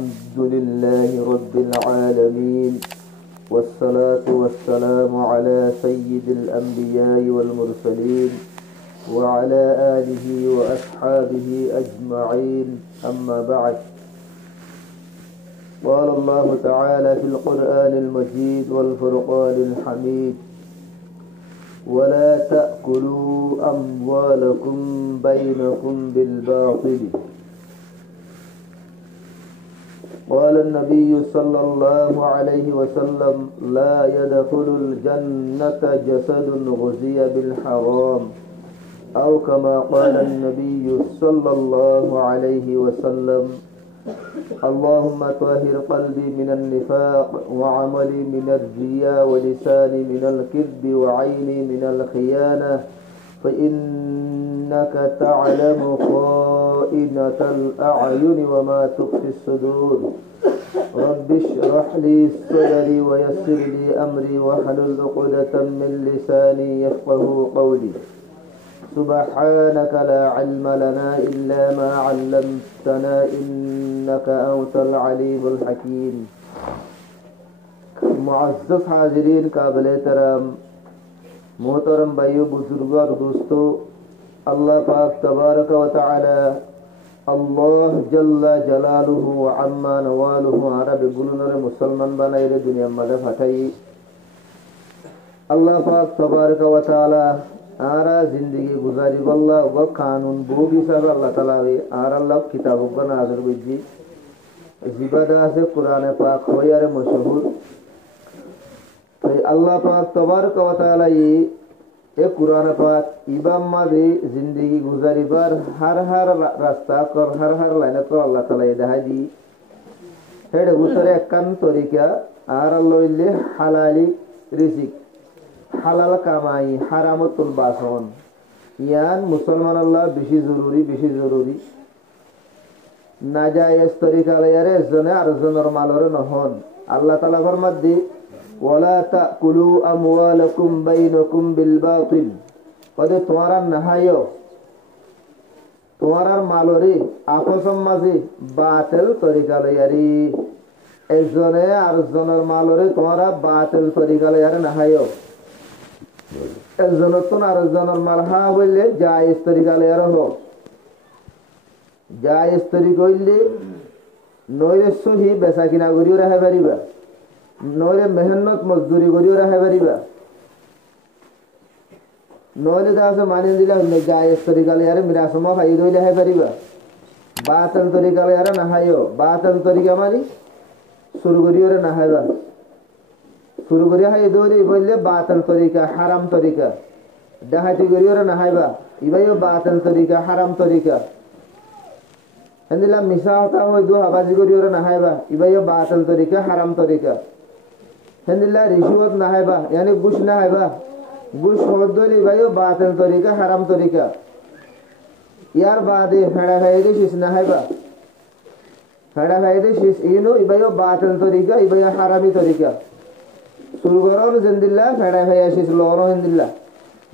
الحمد لله رب العالمين، والصلاة والسلام على سيد الأنبياء والمرسلين وعلى آله وأصحابه أجمعين. أما بعد، قال الله تعالى في القرآن المجيد والفرقان الحميد: ولا تأكلوا أموالكم بينكم بالباطل. قال النبي صلى الله عليه وسلم: لا يدخل الجنة جسد غزي بالحرام، أو كما قال النبي صلى الله عليه وسلم: اللهم طهر قلبي من النفاق، وعملي من الرياء، ولساني من الكذب، وعيني من الخيانة، فإنك تعلم خائنة الأعين وما تخفي الصدور. رب اشرح لي صدري ويسر لي أمري واحلل عقدة من لساني يفقه قولي. سبحانك لا علم لنا إلا ما علمتنا إنك أنت العليم الحكيم. मुअज़्ज़ज़ हाज़िरीन, काबिल एहतराम मोहतरम भाइयों, बुजुर्गों और दोस्तों, अल्लाह पाक तबारक व तआला अल्लाह जल्ला जलालुहु व अम्मा नवालुहु आरब गुलनरे मुसलमान बनाई रे दुनिया मदद हटाई। अल्लाह पाक तबारक व तआला आरा जिंदगी गुजारी वल्ला व कानून बोगी सब अल्लाह ताला वे आरा अल्लाह किताब को नाज़िल बिजी जिबादा से कुरान पाक हो यार मशहूर। तो अल्लाह पाक तबारक व तआला ये कुरान पाक इबाम मादे जिंदगी गुजारी बार हर रास्ता कर हर लाइन को अल्लाह ताला ये दहाजी हेड उतरे कन तरीका आरा लोइले हलाली रिजिक हालाल कामाई हारामतुल बासन यान मुसलमान अल्लाह बेशी जरूरी नाजायज तरीका यारे जने और जनर मालरे नहन। अल्लाह ताला फरमात दी वला ताकुलू अमवालकुम बैनकुम बिल बातिल, कदे तुम्हारा नहायो तुम्हारा मालरे आपसम माजे बातिल तरीका यारी एकजने और जनर मालरे तुम्हारा बातिल तरीका यारे नहायो একজনতন আর একজনের মালহা হইলে জায়েজ তরিকা লয়ার হো জায়েজ তরিকা হইলে নইরে সহি বেচা কিনা করিও রাখা পারিবা, নইরে মেহনত মজদুরি করিও রাখা পারিবা, নইলে তাহলে মানি দিলে জায়েজ তরিকা লয়ারে মিরাসমা খাই দইলে রাখা পারিবা। বাতিল তরিকা লয়ারে নাহাইও, বাতিল তরিকা মানি শুরু করিও রে নাহাইবা, शुरू करिया है इधर इबले बातल तरीका हराम तरीका डाहाती करियो रे नहाइबा इबायो बातल तरीका हराम तरीका अंदिला मिसा होता हो दो आवाज करियो रे नहाइबा इबायो बातल तरीका हराम तरीका अंदिला रिश्वत नहाइबा यानी घुस नहाइबा घुस होदोली इबायो बातल तरीका हराम तरीका यार बादे फेड़ा खाइदे शिस नहाइबा फेड़ा खाइदे शिस इनो इबायो बातल तरीका इबायो हरामी तरीका शुरू करो जिंदिल्ला फेड़ा भाई शीश लोरो हिंदिल्ला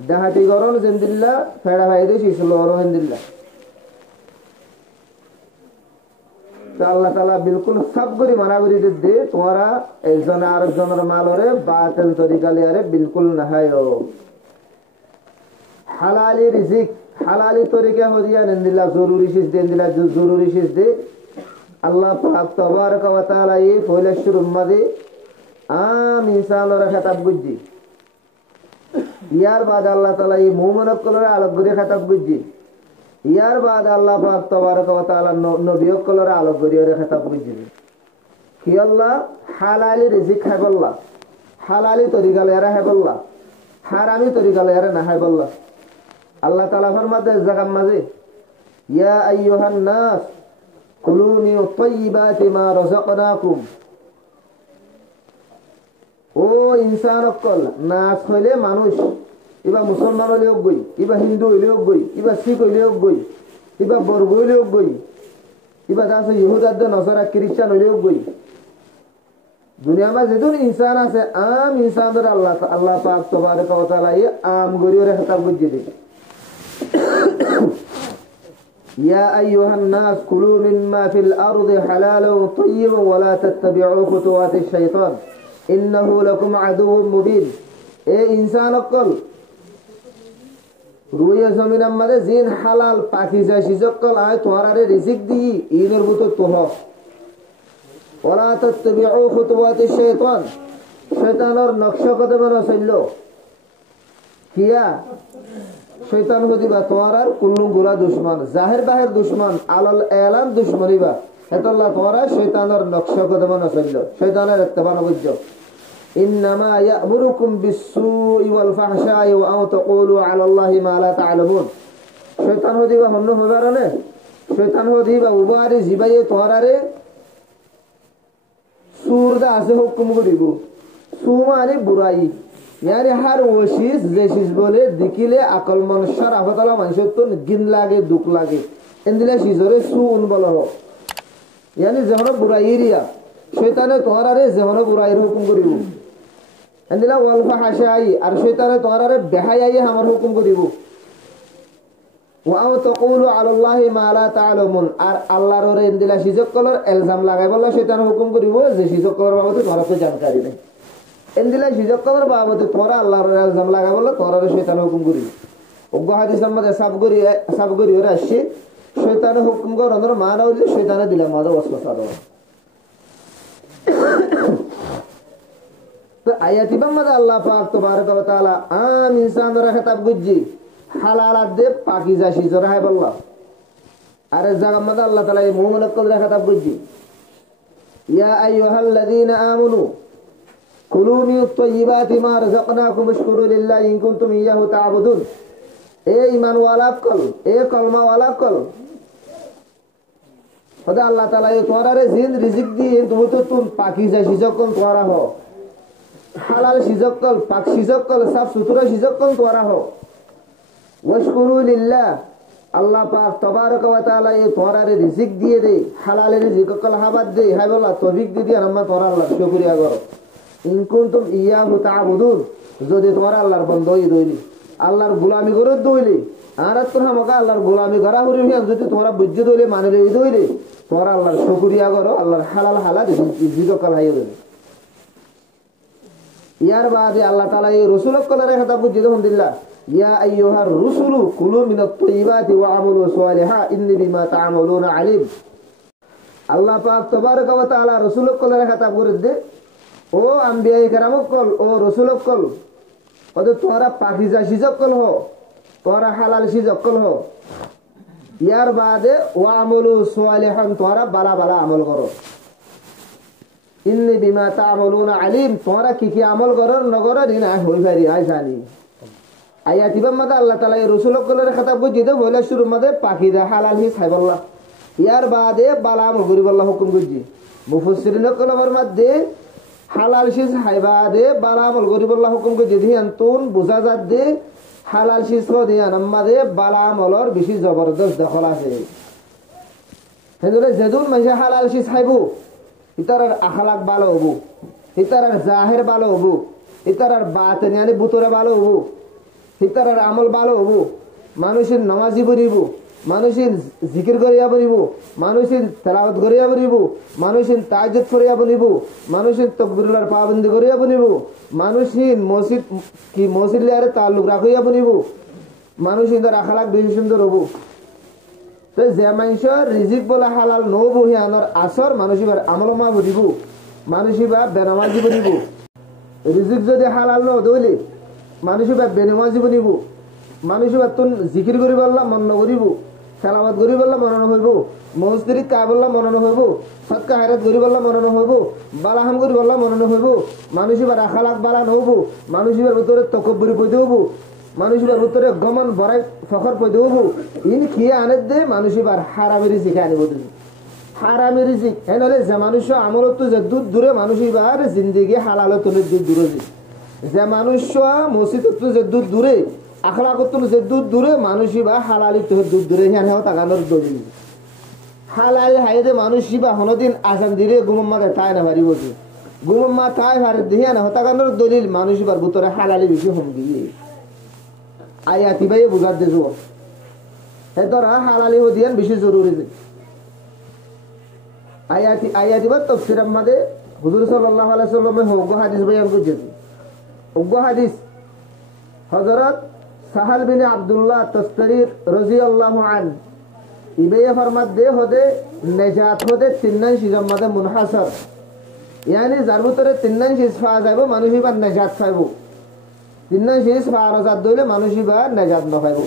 डाहाटी करो जिंदिल्ला फेड़ा भाई दे शीश लोरो हिंदिल्ला। तो अल्लाह ताला बिल्कुल सब करी मना करी दे तुम्हारा एक जन आर जनर मालोरे बातिल तरीका लियारे बिल्कुल नहायो। हलाली रिजिक हलाली तरीका हो दिया निंदिल्ला जरूरी शीश दे निंदिल्ला जरूरी शीश दे अल्लाह पाक तबारक व तआला ये पहले शुरू मदे आम इंसान और खताब गुज्जी यार बाद अल्लाह ताला ये मोमन कलर अलग गुरे खताब गुज्जी यार बाद अल्लाह पाक तबारक व तआला नबी कलर अलग गुरे खताब गुज्जी कि अल्लाह हलाली रिजिक है बल्ला हलाली तरीका लेरा है बल्ला हरामी तरीका लेरा ना है बल्ला। अल्लाह ताला फरमाते हैं जगह मजे या अय्युहन नास कुलू मिन तय्यिबाति मा रज़क़नाकुम, ओ इंसान अक्कल नाच हইলে মানুষ ইবা মুসলমান হইলে গই ইবা হিন্দু হইলে গই ইবা শিখ হইলে গই ইবা বর্গ হইলে গই ইবা দাস ইহুদাদ নসারা খ্রিস্টান হইলে গই दुनिया में जितने इंसान আছে आम इंसान दर अल्लाह पाक तबारक व तआला ये आम गरियो रे खताब गुज्जी दे ইয়া আইয়ুহান নাস কুলু মিম্মা ফিল আরদি হালালান তাইয়্যিবান ওয়া লা তাত্তাবিউ খুতুওয়াতিশ শাইতান ইন্নাহু লাকুম আদুউম মুবিন। এ ইনসান অকল রুইয়া জমিনের মধ্যে জিন হালাল পাকিজা সিজকল আয় তোরারে রিজিক দি ইনের ভিতর তোহ ওয়া লা তাত্তাবিউ খুতুওয়াতিশ শাইতান শয়তানের নকশা কদমে না চললো কিয়া শয়তান হদিবা তোরার কুল্লু গুলা দুশমন জাহির বাহির দুশমন আলাল এলান দুশমনিবা এতল্লাহ তোরা শয়তানের নকশা কদমে না চললো শয়তানের ইত্তেবা বুঝছো ইন্নামা ইয়া'মুরুকুম বিস-সু'i ওয়াল ফাহশা'i ওয়া আন তাকুলু 'আলা আল্লাহি মা লা তা'লামুন। শয়তান হদিবা হন্ন হবারনে শয়তান হদিবা উবারে জিবায়ে তোরারে সুরদা আছে হুকুম করিব সু মানে বুরাই यानी हर वो चीज जे चीज बोले दिखिले अकल मन शराफतला মানুষের তো গিন লাগে দুঃখ লাগে এন্দিলে চিজরে সুন বলা হয় यानी যখন বুরাইরিয়া শয়তানে তোরারে যখন বুরাইর হুকুম করিব এন্দিলা ওয়াল ফাহশাই আর শয়তানে তোরারে বেহায়াই আমার হুকুম করিব ওয়া আন তাকুলু আলা আল্লাহি মা লা তা'লামুন আর আল্লাহর এন্দিলা চিজকলর ইলজাম লাগাই বলা শয়তান হুকুম করিব যে চিজকলর বাবদে তোরা তো জানকারি নাই এন্দিলা সিজকর বাবদে তোরা আল্লাহর ইলজাম লাগা বলে তোরা শয়তান হুকুম করি ওগো হাদিসের মধ্যে সাব করি ওরা আসছে শয়তান হুকুম কর অন্তর মানা হইলে শয়তানে দিলা মাদা ওয়াসওয়াসা দাও তো আয়াতি বাম্মাদা আল্লাহ পাক তাবারক ওয়া তাআলা আম ইনসানরা খেতাব গুজি হালাল দে পাকিজা সিজরা হয় বললা আরে জায়গা মধ্যে আল্লাহ তাআলা এই মুমিনক কদরা খেতাব গুজি ইয়া আইয়ুহাল্লাযীনা আমানু কুলু মিনাত তাইয়্যিবাতি মা রাযাকনাকুম ওয়াশকুরু লিল্লাহি ইন কুনতুম ইয়াহু তা'বুদুন। এ ঈমান ওয়ালা কল এ কলমা ওয়ালা কল খোদা আল্লাহ তাআলা এই তোরারে জিন রিজিক দিয়ে তুমি তো তুম পাকিজা সিজকল তোরা হ হালাল সিজকল পাক সিজকল সাফ সুতরা সিজকল তোরা হ ওয়াশকুরু লিল্লাহ আল্লাহ পাক তাবারক ওয়া তাআলা এই তোরারে রিজিক দিয়ে দে হালালের রিজিকল হাবাত দে হাই বলা তৌফিক দিয়ে আমরা তোরা আল্লাহর শুকরিয়া করো ইন কুনতুম ইয়াহু তা'বুদুন যদি তোমরা আল্লাহর বন্দই দইলি আল্লাহর গোলামি করে দইলি আর তোমরা আমাকে আল্লাহর গোলামি করা হরি যদি তোমরা বুঝে দইলে মানে দইলি তোমরা আল্লাহর শুকরিয়া করো আল্লাহর হালাল হালাল রিজিকল হাই দেবে ইয়ার বাদে আল্লাহ তাআলা এই রাসূলক কলারে কথা বুঝে দেন দিল্লাহ ইয়া আইয়ুহার রুসুলু কুলু মিনাত তাইয়্যিবাতি ওয়া আমালু সালিহা ইন্নী বিমা তা'মালুনা আলিম। আল্লাহ পাক তাবারক ওয়া তাআলা রাসূলক কলারে কথা করে দে ও আম্বিয়ায়ে কেরামক কল ও রাসূলক কল ওদে তোরা পাকিজা সিজকল হ তোরা হালাল সিজকল হ ইয়ার বাদে ওয়া আমালু সালিহান তোরা বালা বালা আমল করো ইন্নী বিমা তা'মালুনা আলিম তোরা কি কি আমল করো নগর দিনা হই পারি আই জানি আয়াতি বাম্মাদা আল্লাহ তাআলা এই রাসূলক কলারে কথা বুঝি দে বলে শুরুর মধ্যে পাকিজা হালাল হি খাইবাল্লাহ ইয়ার বাদে বালা আমল করিবাল্লাহ হুকুম করজি মুফাসসিরিন কলমের মধ্যে হালাল শিজ হাইবাদে বালা আমল করিবাল্লাহ হুকুম করজি দিয়ান তুন বুঝা যাত দে হালাল শিজ দিয়ান আমাদে বালা আমলর বেশি জবরদস্ত দখল আছে হেদুরে যেদুন মাঝে হালাল শিজ খাইবো ইতারার আখলাক ভালো হবো ইতারার জাহির ভালো হবো ইতারার বাতিন মানে ভিতরে ভালো হবো ইতারার আমল ভালো হবো মানুষের নামাজি বনিব মানুষের জিকির করিয়া বনিব মানুষের তেলাওয়াত করিয়া বনিব মানুষের তাহাজ্জুদ করিয়া বনিব মানুষের তাকবীরুল্লাহর পাবন্দি করিয়া বনিব মানুষের মসজিদ কি মসজিদ লিয়ারে তাল্লুক রাখিয়া বনিব মানুষের তার আখলাক বেশি সুন্দর হবো তো যে মানুষের রিজিক বলা হালাল নবো হিয়ানোর আসর মানুষ এবার আমলমা বনিব মানুষ এবার বেনামাজি বনিব রিজিক যদি হালাল ন দইলে মানুষ এবার বেনামাজি বনিব মানুষ এবার তুন জিকির করি বললা মন নকরিব তেলাওয়াত করি বললা মনন হইব মসজিদ কাই বললা মনন হইব সৎকা হায়রাত করি বললা মনন হইব বালাহাম করি বললা মনন হইব মানুষ এবার আখালাক বালা নহব মানুষ এবার ভিতরে তকব্বরি পইতে হবো মানুষ এবার ভিতরে গমন বড়াই ফখর পইতে হবো ইন খেয়ে আনে দে মানুষ এবার হারামের রিজিকে আনিব দিন হারামের রিজিক হেনলে যে মানুষ আমলত যে দূর দূরে মানুষ এবার জিন্দিগি হালালত দূর দূরে যে মানুষ মসজিদ যে দূর দূরে আখলাকত যে দূর দূরে মানুষ বা হালালি তো দূর দূরে হিয়ান হেও তাকানোর দলিল হালালি হাইদে মানুষ বা হনদিন আসান দিলে গুমম্মাকে তাই না পারিব যে গুমম্মা তাই ভারে হিয়ান হতাকানোর দলিল মানুষ বার ভিতরে হালালি বেশি হম গিয়ে আয়াতি ভাই বুঝার দেব হে ধরা হালালি হদিয়ান বেশি জরুরি যে আয়াতি বা তাফসীরের মধ্যে হুজুর সাল্লাল্লাহু আলাইহি সাল্লামে হগো হাদিস বয়ান করেছে হগো হাদিস হযরত সাহাল বিন আব্দুল্লাহ তাসতারি রাদিয়াল্লাহু আন ইবেয়ে ফরমাত দে হদে নেজাত হদে তিননান শিজার মধ্যে মুনহাসার यानी যার ভিতরে তিননান শিজ পাওয়া যাবে মানুষই বা নেজাত পাইব তিননান শিজ পাওয়া যাত দইলে মানুষই বা নেজাত না পাইব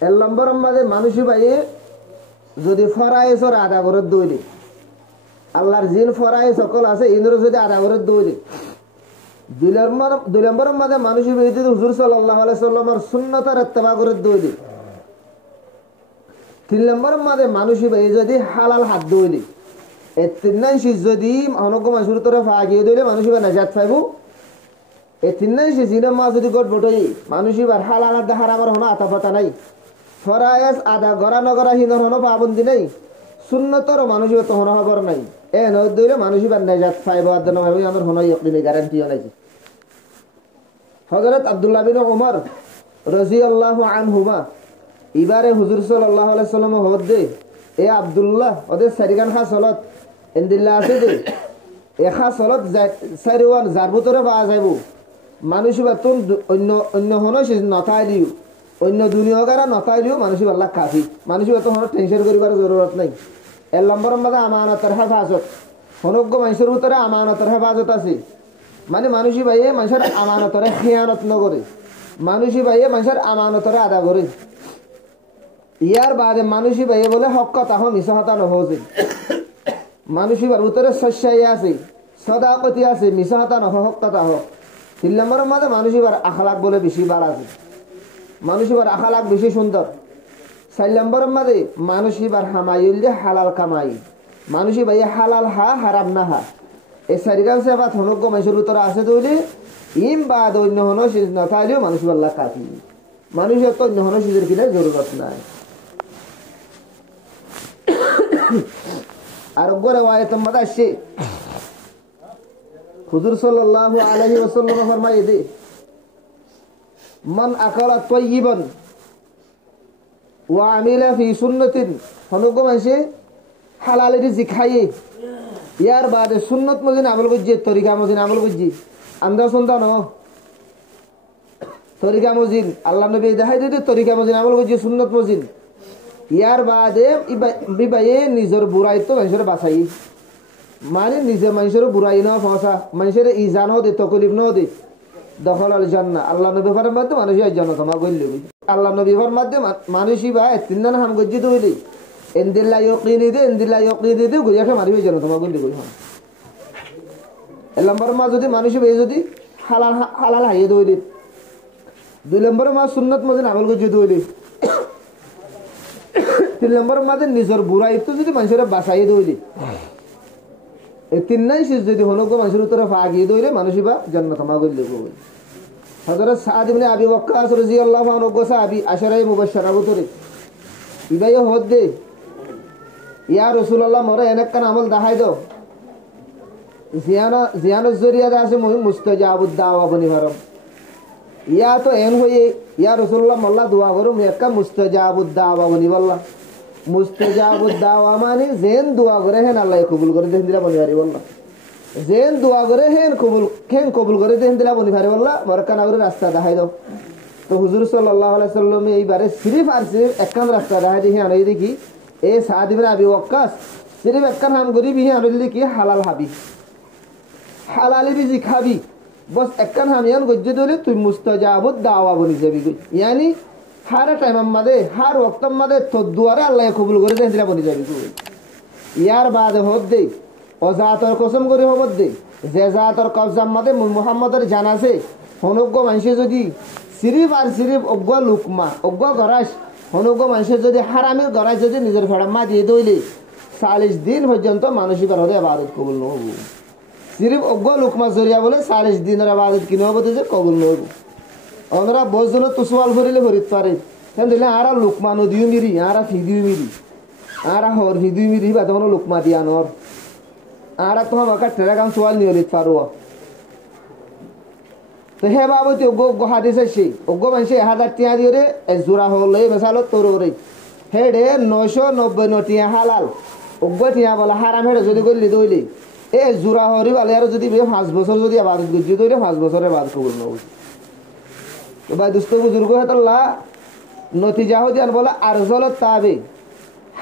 এর নম্বরের মাঝে মানুষই ভাইয়ে যদি ফরায়েসর আদা করে দইলে আল্লাহর জিন ফরায়ে সকল আছে ইন্দ্র যদি আদা করে দইলে দুই নম্বরের মাঝে মানুষই ভাই যদি হুজুর সাল্লাল্লাহু আলাইহি সাল্লামের সুন্নতের ইত্তেবা করে দইলে তিন নম্বরের মাঝে মানুষই ভাই যদি হালাল হাত দইলে এই তিননান শীষ যদি অনগ্য মানুষের তরফ আগিয়ে দইলে মানুষই ভাই নাজাত পাইব এই তিননান শীষ জিনের মা যদি গট বটই মানুষই ভাই হালাল হাত হারামের হনো আতা পাতা নাই ফরায়েস আদা গড়া নগরা হিনর হনো পাবন্দি নাই সুন্নতর মানুষ তো হনো খবর নাই এ নয় দইলে মানুষ বা নেজাত পাইব আদন ভাই আমার হনো ইকলিনে গ্যারান্টি নাই হযরত আব্দুল্লাহ বিন উমর রাদিয়াল্লাহু আনহুমা ইবারে হুজুর সাল্লাল্লাহু আলাইহি সাল্লাম হদে এ আব্দুল্লাহ ওদের সারিগান খাসলত ইনদিল্লাহ আছে দে এ খাসলত সারিওয়ান যার ভিতরে পাওয়া যাইব মানুষ বা তুন অন্য হনো সে নথাই দিও অন্য দুনিয়াগারা নতাইলেও মানুষ আল্লাহ কাফি মানুষ এত হন টেনশন করিবার জরুরত নাই এর নম্বর মধ্যে আমানতের হেফাজত হনজ্ঞ মানুষের ভিতরে আমানতের হেফাজত আছে মানে মানুষই ভাইয়ে মানুষের আমানতরে খেয়ানত নকরে মানুষই ভাইয়ে মানুষের আমানতরে আদা করে ইয়ার বাদে মানুষই ভাইয়ে বলে হক কথা মিছা কথা নহছে মানুষই বার ভিতরে শস্যাই আছে সদাকতি আছে মিছা কথা নহ হক কথা হোক তিন নম্বরের মধ্যে মানুষই বার আখলাক বলে বেশি বার আছে মানুষ এবার আখালাক বেশি সুন্দর চার নম্বরের মাঝে মানুষ এবার হামাইল যে হালাল কামাই মানুষ ভাই হালাল হা হারাম না হা এই চারিগাম সেবা ধনজ্ঞ মানুষের উত্তরে আছে তৈরি ইম বা অন্য হন সিজ না থাকলেও মানুষ আল্লাহ কাফি মানুষের তো অন্য হন সিজের কিনে জরুরত নাই আর গরে ওয়ায়তের মধ্যে আসছে হুজুর সাল্লাল্লাহু আলাইহি ওয়াসাল্লাম ফরমায়ে দে মান আকালা তাইয়িবান ওয়া আমিলা ফি সুন্নাতিন হনুগ মানসে হালাল রিজিক খাইয়ে ইয়ার বাদে সুন্নত মজিন আমল করছে তরিকা মজিন আমল করছে আমরা শুনতা ন তরিকা মজিন আল্লাহ নবী দেখাই দিতে তরিকা মজিন আমল করছে সুন্নত মজিন ইয়ার বাদে বিবাহে নিজের বুড়াই তো মানুষের বাঁচাই মানে নিজে মানুষের বুড়াই না ফসা মানুষের ইজানও দে তকলিফ ন দে দখল আল জান্নাহ আল্লাহ নবী ফরমার মধ্যে মানুষই জান্নাত তোমা কইল আল্লাহ নবী ফরমার মধ্যে মানুষই বা তিনজন হাম গজ্জি দইলি এন্দিল্লা ইয়াকিনি দে গুয়াকে মারিবে জান্নাত তোমা কইল কই হন এক নম্বর মা যদি মানুষই বে যদি হালাল হালাল হাইয়ে দইলি দুই নম্বর মা সুন্নাত মজিন আমল গজ্জি দইলি তিন নম্বর মাঝে নিজের বুড়াই তো যদি মানুষের বাঁচাই দইলি এই তিন নাই শেষ যদি হনুক মানুষের উত্তরে ফাগিয়ে দইলে মানুষই বা জান্নাত মা কইল কই হযরত সাদ ইবনে আবি ওয়াক্কাস রাদিয়াল্লাহু আনহু সাহাবী আশরায়ে মুবাশশারা ভিতরে ইবাই হদ দে ইয়া রাসূলুল্লাহ মোরে এনেকান আমল দেখাই দাও জিয়ানার জরিয়া আছে মুস্তাজাবুদ দাওয়া বনি হারাম ইয়া তো এন হয়ে ইয়া রাসূলুল্লাহ মোল্লা দোয়া করুম একা মুস্তাজাবুদ দাওয়া বনি বললা মুস্তাজাবুদ দাওয়া মানে জেন দোয়া করে হেন আল্লাহ কবুল করে দেন দিলা বনি হারি বললা জেন দোয়া করে হেন কবুল করে দেন দিলা বনি হারি বললা মোর কানাউরে রাস্তা দেখাই দাও তো হুজুর সাল্লাল্লাহু আলাইহি সাল্লাম এইবারে সিরিফ আর সিরিফ একখান রাস্তা দেখাই দেখি আনাই দেখি এ সাদ ইবনে আবি ওয়াক্কাস সিরিফ একখান হাম গরি বিহি আনাই দেখি হালাল হাবি হালালি রিজিক খাবি বস একখান হাম ইয়ান গজ্জে দলে তুই মুস্তাজাবুদ দাওয়া বনি যাবি ইয়ানি হার টাইম আমাদে হার ওয়াক্ত আমাদে তো দুয়ারে আল্লাহ কবুল করে দেন দিলা বনি যাবি ইয়ার বাদে হদ দে অজাতর কসম করে হবদ দে যে জাতর কবজা আমাদে মুহাম্মদের জানাছে হনুগ্য মানুষে যদি সিরিফ আর সিরিফ অজ্ঞ লুকমা অজ্ঞ গরাস হনুগ্য মানুষে যদি হারামির গরাস যদি নিজের ফেড়াম্মা দিয়ে দইলে 40 দিন পর্যন্ত মানসিক হলে ইবাদত কবুল নহব সিরিফ অজ্ঞ লুকমা জরিয়া বলে 40 দিনের ইবাদত কিনে হবো যে কবুল নহব ওনারা বজজন তো সওয়াল করিলে ভরিত পারে কেন দিলে আরা লুকমা নদিও মিরি আরা ফিদিও মিরি আরা হর ফিদিও মিরি বা তখন লুকমা দিয়া নর আরা তো আমাকে টেরাগাম সওয়াল নিয়ে লিত পারো তো হে বাবতি অজ্ঞ হাদিসে সে অজ্ঞ মানুষে 1000 টিয়া দিয়ে রে জোড়া হলে মেশালো তোর রে হেডে 990 টিয়া হালাল অজ্ঞ টিয়া বলা হারাম হেডে যদি করলি দইলি এ জোড়া হরি বলে আর যদি 5 বছর যদি আবাদত গজি দইলে 5 বছরে বাদ কবুল নহব তো ভাই দোস্ত বুজুর্গ হেতল্লা নতিজা হদিয়ান বলে আরজলত তাবে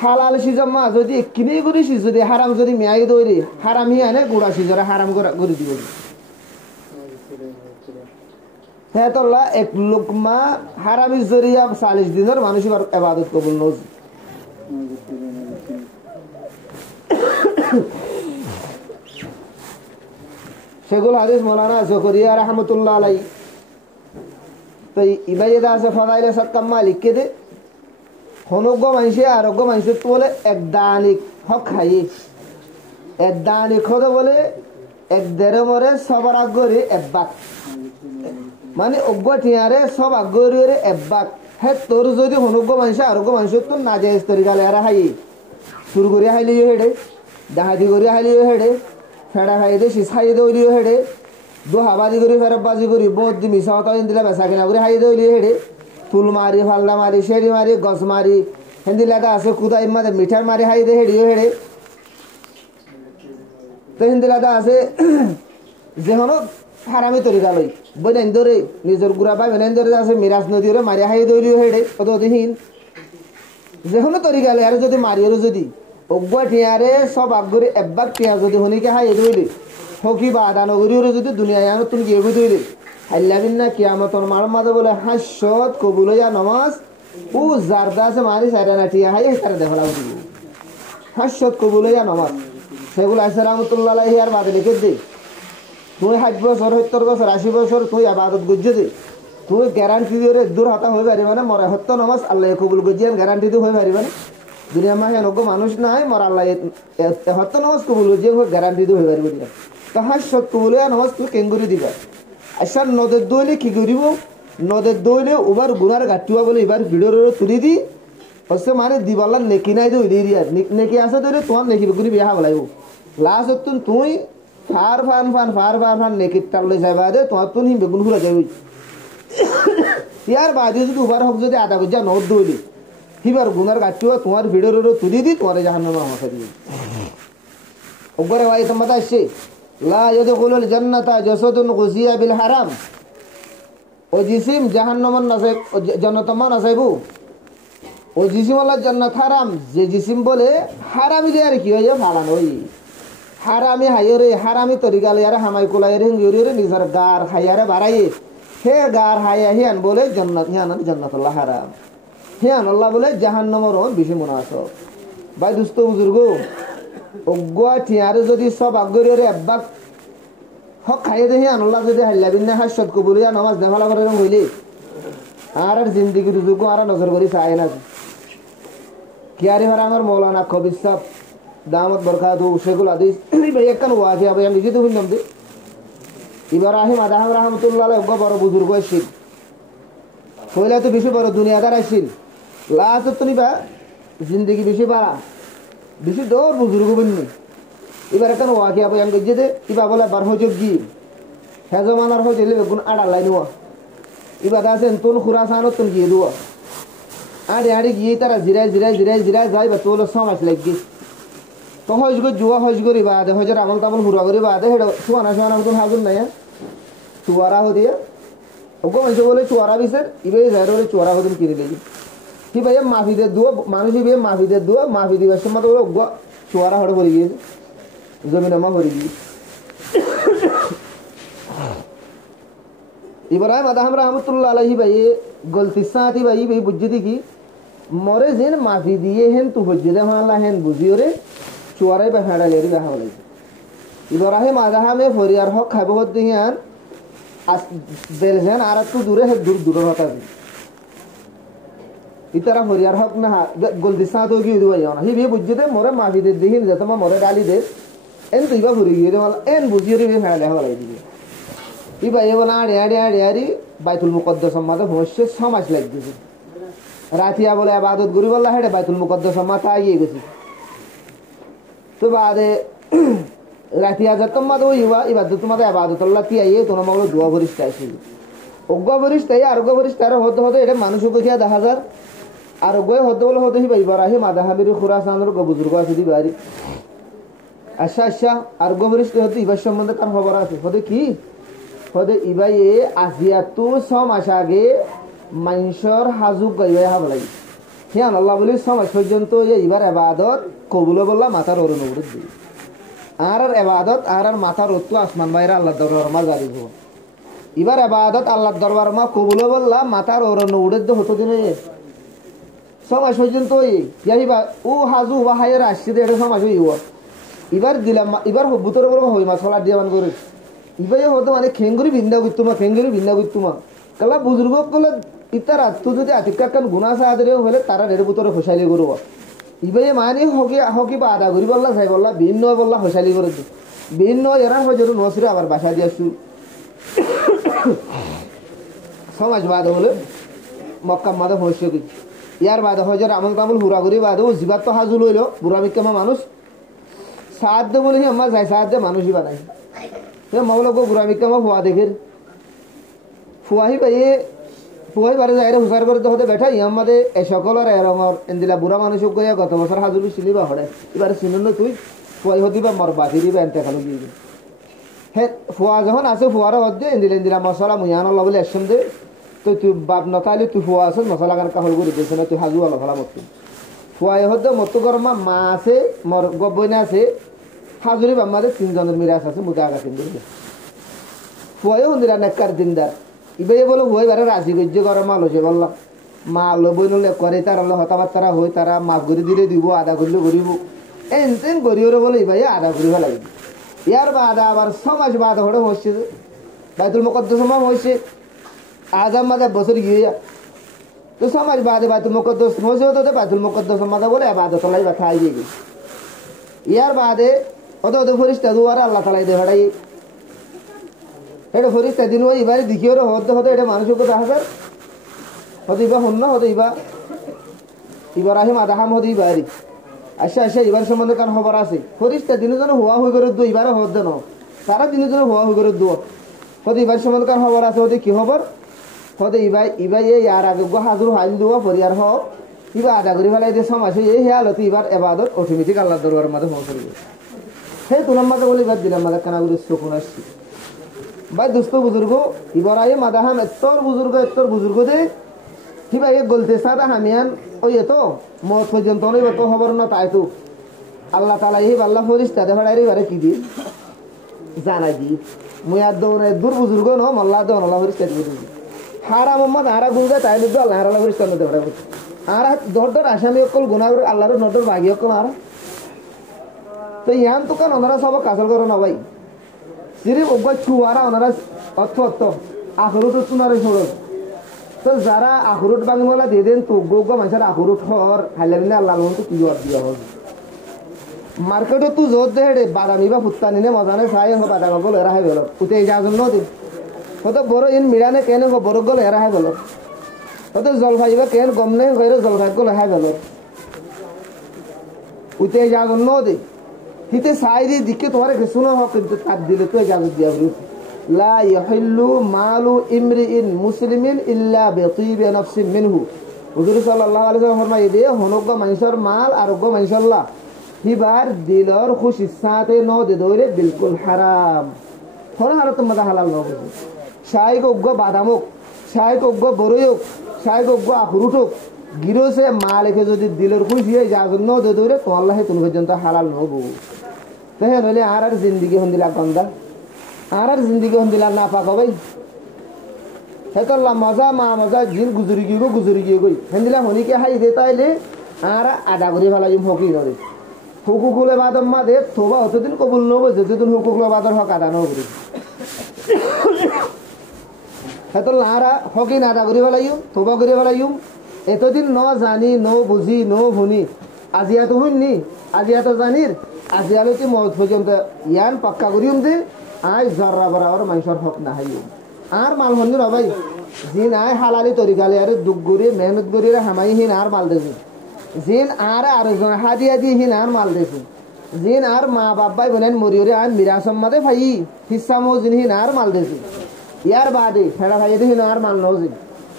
হালাল সিজমা যদি কিনে করিস যদি হারাম যদি মেয়াই দইরে হারাম হি আনে গুড়া সিজরে হারাম করে দিব হেতল্লা এক লুকমা হারামি জরিয়া 40 দিনের মানুষের ইবাদত কবুল নজ শেখুল হাদিস মৌলানা জকরিয়া রহমতুল্লাহ আলাইহি তো ইবাইদা আছে ফদাইলে সাতকাম মালিক কে দে হনুগ্য মানুষে আরোগ্য মানুষের তো বলে এক দানিক হক খাইয়ে এক দানিক হতে বলে এক দেড় মরে সবার আগ্রে একবাক মানে অজ্ঞ টিয়ারে সব আগ্রে একবাক হে তোর যদি হনুগ্য মানুষে আরোগ্য মানুষের তো না যায় তরিকালে আর হাইয়ে চুর করে হাইলিও হেডে ডাহাতি করে হাইলিও হেডে ফেড়া খাই দে শীষ খাই দৌলিও হেডে দু হাবাজি করি ফেরবাজি করি বহুত দি মিশা হতা দিলা বেচা কিনা করে হাই দৌলিও হেডে ফুল মারি ফাল্লা মারি শেরি মারি গছ মারি হেন্দি লাগা আছে কুদাই মাঝে মিঠার মারি হাই দে হেডিও হেডে তো হিন্দি লাগা আছে যে হনো হারামি তরিকা লই বইন ধরে নিজের গুড়া পাই বেন ধরে আছে মিরাজ নদী মারি হাই দৌলিও হেডে কত দিন যে হনো তরিকা লই আর যদি মারিও যদি অজ্ঞ টিয়ারে সব আগ্রে একবার টিয়া যদি হনিকে হাই দইলে হকি বা আদা নগরীরে যদি দুনিয়ায় আনো তুমি গিয়ে দইলে হাইলাবিন না কিয়ামতর মার মাঝে বলে হাসত কবুল হইয়া নমাজ ও জারদা আছে মারি সাইরা না টিয়া হাই তার দেখলা উঠি হাসত কবুল হইয়া নমাজ সেগুলো আছে রহমতুল্লাহ আলাইহি আর বাদে লিখে দে তুই 60 বছর 70 বছর 80 বছর তুই ইবাদত গজ্জে দে তুই গ্যারান্টি দিয়ে দূর হাতা হয়ে পারি মানে মরে হত্য নমাজ আল্লাহ কবুল গজ্জিয়ান গ্যারান্টি দিয়ে হয়ে পারি মানে দুনিয়া মাহে নগো মানুষ নাই মর আল্লাহ হত্য নমাজ কবুল গজ্জিয়ে গ্যারান্টি দিয়ে হয়ে পারি তো হাসত কবুল হইয়া নমাজ তুই কেঙ্গুরি দিবা আচ্ছা নদের দইলে কি করিব নদের দইলে ওবার গুনার গাঁটুয়া বলে এবার ভিডিওর তুলি দি হচ্ছে মানে দিবাল্লা নেকি নাই দই দিয়ে নেকি আছে দইলে তোমার নেকি গুনি বিয়া বলাইব লাস্ট তুই ফার ফান নেকিট টাললে যাবা দে তোমার তো নি বেগুন ফুলা যাবে ইয়ার বাদে যদি উবার হোক যদি আধা গজ্জা নোট দইলি হিবার গুনার গাচ্ছিও তোমার ভিডিওর তুলি দি তোমার জাহান্নামে আমাকে দিবে ওগরে ভাই তোমার আসছে লা ইয়াদখুলুল জান্নাতা জাসাদুন গুজিয়া বিল হারাম ও জিসিম জাহান্নামান নাসাই জান্নাতমা নাসাইবু ও জিসিম আল্লাহ জান্নাত হারাম যে জিসিম বলে হারামি দিয়ে আর কি হয়ে ফালানো ওই হারামি হাইরে হারামি তরিকালে আর হামাই কোলাইরে হিঙ্গিরে নিজের গার হাইয়ারে বাড়াইয়ে হে গার হাইয়া হিয়ান বলে জান্নাত হিয়ান জান্নাতুল্লাহ হারাম হিয়ান আল্লাহ বলে জাহান্নামের বেশি মুনাফিক ভাই দোস্ত বুজুর্গ অগুয়া টিয়ারে যদি সব আগরিরে একবার হক খাইয়ে দেখি আল্লাহ যদি হাইলাবিন না হাসত কবুলিয়া নামাজ নেফালা করে হইলে আর জিন্দিগির যুগ আর নজর করি চায় না কিয়ারি ভাড়া আমার মৌলানা কবির সাহ দামত বরকাত শেখুল আদিস ভাই একখান ওয়াজি আবার আমি নিজে তো শুনলাম যে ইব্রাহিম আদাহাম রহমতুল্লাহ অজ্ঞ বড় বুজুর্গ আসছিল হইলে তো বেশি বড় দুনিয়াদার আসছিল লাস্ট তো নিবা জিন্দিগি বেশি বাড়া বেশি দৌড় বুজুর্গ বন্যি এবার একটা ওয়াকি আবার আমি যেতে ইবা বলে বার হজব গি হেজমানার হয়ে যেলে বেগুন আড়ালাই নেওয়া এবার আছেন তোর খুরাসানত তোর গিয়ে দেওয়া আড়ে গিয়ে তারা জিরাই যাই বা তোর সমাজ লাগি তো হজ করে জুয়া হজ করি বা দে হজের আমল তামল হুরা করি বা দে হেড সোয়ানা মতন হাজুর নাই চুয়ারা হো দিয়ে ওকে মানুষ বলে চুয়ারা বিসের ইবে যাই বলে চুয়ারা হদিন কিনে লেগে কি ভাই মাফিদের দুয়া মানুষ ইবে মাফিদের দুয়া মাফি দিবার সময় তো বলে চুয়ারা হড়ে পড়ে গিয়েছে জমিনামা পড়ে গিয়েছে ইব্রাহিম আদাহাম রহমতুল্লাহ আলাইহি ভাই গলতি সাথী ভাই ভাই বুঝে দেখি মরে যেন মাফি দিয়ে হেন তু বুঝে দে হাল্লা হেন বুঝিও রে চুয়ারাই বা ফেড়া লেরি দেখা বলে ইব্রাহিম আদাহামে ফরিয়ার হক খাইব দিয়ান বেলছেন আর একটু দূরে দূরের হতা ইতারা ফরিয়ার হক না গলতি সাথ গিয়ে দিব না হি বিয়ে বুঝে দে মরে মাফি দে দিহিন যে তোমার মরে ডালি দে এন তুইবা ঘুরে গিয়ে দে মালা এন বুঝিও রে ফেড়া দেখা বলে দিবি ইবা এ বলে আড়ি বাইতুল মুকদ্দাস মাথা ভস্যে সমাজ লাগতেছে রাতিয়া বলে আবাদত করি বললা হেঁটে বাইতুল মুকদ্দাস মাথা আগিয়ে গেছে তো বাদে রাতিয়া যা তোমাদের ওই ইবাদ তোমাদের আবাদতুল্লাহ তিয়াইয়ে তোমার মাগুলো দোয়া ভরিষ্ঠ আসছিল অজ্ঞ ভরিষ্ঠ আরোগ্য ভরিষ্ঠ আর হতে এটা মানুষও কোথিয়া 10,000 আরোগ্য হতে বলে হতে হিবা ইব্রাহিম আদাহাবির খুরাসানের বুজুর্গ আছে দিবারি আচ্ছা আরোগ্য ভরিষ্ঠ হতে ইবার সম্বন্ধে তার খবর আছে হতে কি হতে ইবাই আসিয়া তো ছমাস আগে মানুষের হাজুক গাইবাই হাব লাগে হিয়ান আল্লাহ বলি ছমাস পর্যন্ত ইবার এবাদত কবুল বললা মাথার ওর নবরত দিই আর এবাদত আর মাথার ওর তো আসমান বাইরে আল্লাহ দরবার মা গাড়ি হবো এবার এবাদত আল্লাহ দরবার মা কবুল বললা মাথার ওর নবরত হতো দিনে ছমাস পর্যন্ত ইয়াহিবা ও হাজু বা হাইয়ের আসছে এটা ছমাস হইব এবার দিলাম এবার বুতর হই মাছলা দিয়ে মান করে ইবাই হতো মানে খেঙ্গুরি ভিন্দা করতুমা কালা বুজুর্গ কলে ইতার আত্মু যদি আতিকান গুণা সাহায্য হলে তারা রেড়ে বুতরে হোসাইলি করব ইবাই মানে হকি বা আদা করি বললা চাই বললা ভিন্ন বললা হোসাইলি করে ভিন্ন এরা হয় যেন নসিরে আবার বাসা দিয়ে আসু সমাজ বাদ হলে মক্কা মাদে হস্য কিছু ইয়ার বাদে হয় যে আমল তামল হুরা করি বাদে ও জিবার তো হাজু লইল বুড়া মিক্কামা মানুষ সাহায্য বলে আমার যাই সাহায্য মানুষই বানাই মাওলা গো বুড়া মিক্কামা ফুয়া দেখের ফুয়াহি পাইয়ে ফুয়াহি বারে যাই হুসার করে তো হতে বেঠা আমাদের এ সকলের এরমর এন্দিলা বুড়া মানুষ গিয়া গত বছর হাজুরি চিনি বা হড়ে এবারে চিনুন তুই ফুয়াই হতি বা মর বাকি দিবা এনতে খালো গিয়ে হে ফুয়া যখন আছে ফুয়ারা হদ দিয়ে এন্দিলা মশলা মুয়ান আল্লাহ বলে এসম দে তো তুই বাপ নতাইলে তুই ফুয়া আছে মশলা গান কাহল করে দিয়েছে না তুই হাজু আলো ভালা মতো ফুয়াই হদ মতো গরমা মা আছে মর গব্বইনা আছে হাজুরি বাম্মাদের 3 জনের মিরাজ আছে মুখে আগা কিনবে ফুয়াই হন্দিরা নেককার দিনদার ইবে বলো হই বারে রাজি গজ্জে করে মাল হচ্ছে বললাম মা আলো বই নলে করে তার আলো হতাবার্তারা হই তারা মাফ করে দিলে দিব আদা করলে করিব এন করিওরে বলে ইবাই আদা করিব লাগবে ইয়ার বাদা আবার সমাজ বাদা হড়ে হচ্ছে বাইতুল মুকদ্দাস মা হয়েছে আজাম মাদা বছর গিয়ে তো সমাজ বাদে বাইতুল মুকদ্দাস হয়েছে তো বাইতুল মুকদ্দাস মাদা বলে আবাদত লাই ব্যথা আই গিয়ে ইয়ার বাদে ওদের ফরিস্তা দুয়ার আল্লাহ তালাই দে হড়াই এটা ফরিস্তা দিন ওই এবারে দেখিও হতে এটা মানুষের কথা হাজার হতে ইবা হন না হতে ইব্রাহিম আদাহাম হতে ইবারি আচ্ছা এবার সম্বন্ধে কার খবর আছে ফরিস্তা দিনে যেন হওয়া হয়ে করে এবারে হত দেন সারা দিনের জন্য হওয়া হয়ে করে দোয়া হতে ইবার সময়কার খবর আছে হতে কি খবর হতে ইবাই এই আর আগে হাজুর হাইল দেওয়া পরিয়ার হোক ইবা আদা করে ফেলাই দিয়ে সমাজ এই হেয়ালতে এবার এবাদত অটোমেটিক আল্লাহ দরবারের মাঝে ফোন করবে সেই তুলার মাঝে বলে এবার দিলাম মাঝে কানাগুলি চকুন আসছি ভাই দুস্থ বুজুর্গ এবার আয়ে মাদা হাম এত্তর বুজুর্গ দে কিবা এক গলতে সাদা হামিয়ান ওই তো মত পর্যন্ত এবার তো খবর না তাই তো আল্লাহ তালা এই আল্লাহ ফরিস্তা দেখাড়াই এবারে কি দি জানাই দি মুই আর দৌড়ে দূর বুজুর্গ ন মল্লা দেওয়ান আল্লাহ ফরিস্তা বুঝুর্গ হারা মোহাম্মদ হারা গুনগা তাই লিখবে আল্লাহ আল্লাহ ফরিস্তা নদী পারে আর দর আসামি অকল গুণা করে আল্লাহর নটর বাগি অকল আর তো ইয়ান তো কান ওনারা সব কাজল করো না ভাই সিরিফ ওগা ছুয়ারা ওনারা অর্থ আখরুট তুনারে ছোড় তো যারা আখরুট বাঙিমলা দিয়ে দেন তো গোগা মানুষের আখরুট হর হাইলে আল্লাহ তো কি দিয়া হবে মার্কেটত তো জোর দে রে বাদামি বা ফুত্তানি নে মজা নে চাই বাদাম গল এরা হাই গেল উঠে যাজন নদী কত বড় ইন মিড়ানে কেন বড় গল এরা হাই গেল কত জলফাই বা কেন গম নেই জলফাই গল হাই গেল উঠে যাজন নদী হিতে সাইরি দিকে তোমার কিছু না হোক কিন্তু তার দিলে তো ইজাজত দিয়া বলি লা ইয়াহিল্লু মালু ইমরিইন মুসলিমিন ইল্লা বিতিবি নাফসিন মিনহু হুজুর সাল্লাল্লাহু আলাইহি ওয়াসাল্লাম ফরমাই দে হনগ্য মানুষের মাল আর গো মানুষল্লাহ হিবার দিলর খুশি সাথে ন দে দইরে বিলকুল হারাম হন হারাত মজা হালাল ন বুঝি শাই গো বাদামক শাই গো বরয়ক শাই গো আখরুটক গিরোসে মাল একে যদি দিলর খুশি হয়ে ইজাজত ন দে দইরে তো আল্লাহ তুমি পর্যন্ত হালাল ন বউ দেখেন হলে আর জিন্দিগি হন্দিলা গন্দা আর জিন্দিগি হন্দিলা না পাক ভাই হেতল্লা মজা মা মজা জিন গুজরি গিয়ে গই হেন্দিলা হনিকে হাই দে তাইলে আর আদা করে ফেলাই হকি ধরে হুকুকুলে বাদর মা দে থোবা অতদিন কবুল নবে যেদিন হুকুকুলে বাদর হক আদা নবরি হেতল্লা আর হকি না আদা করে ফেলাইম থোবা করে ফেলাইম এতদিন ন জানি ন বুঝি ন শুনি আজিয়া তো শুননি আজিয়া তো জানির আজিয়ালৈকে মত পর্যন্ত ইয়ান পাক্কা করিম দে আই জর্রা বরাবর মানুষের হক না হাইম আর মাল মন্দির হবাই জিন আয় হালালি তরিকালে আরে দুঃখ গড়ি মেহনত গড়ি হামাই হিন আর মাল দেছে জিন আর আরেকজন হাদিয়া দিয়ে হিন আর মাল দেছে জিন আর মা বাবাই বোনেন মরিয়রে আর মিরাসম মাদে ভাই হিসা মজিন হিন আর মাল দেছে ইয়ার বাদে ফেড়া ভাই হিন আর মাল নজে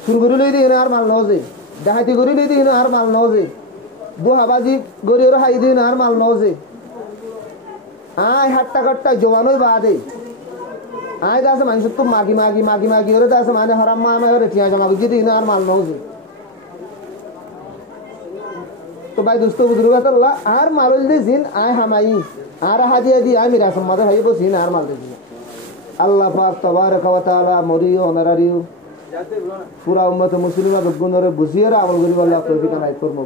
সুরগুরি লই দিয়ে আর মাল নজে ডাহাতি গড়ি লই দিয়ে আর মাল নজে দুহাবাজি গড়িয়র হাই দিয়ে আর মাল নজে আয় হাট্টা কাট্টা জোয়ানোই বাদে আয় দাসে মানুষ তো মাগি ওরে দাসে মানে হরাম মা আমার টিয়া জমা যদি আর মাল নজে তো ভাই দুস্থ বুজুর্গ আল্লাহ আর মালল দি জিন আয় হামাই আর হাদিয়া দি আমি রাসম মাদে ভাই বসিন আর মাল দি আল্লাহ পাক তাবারক ওয়া তাআলা মরিও অনারারিও পুরা উম্মত মুসলিমা গুণরে বুঝিয়ে আমল করি আল্লাহ তৌফিক আনাই করব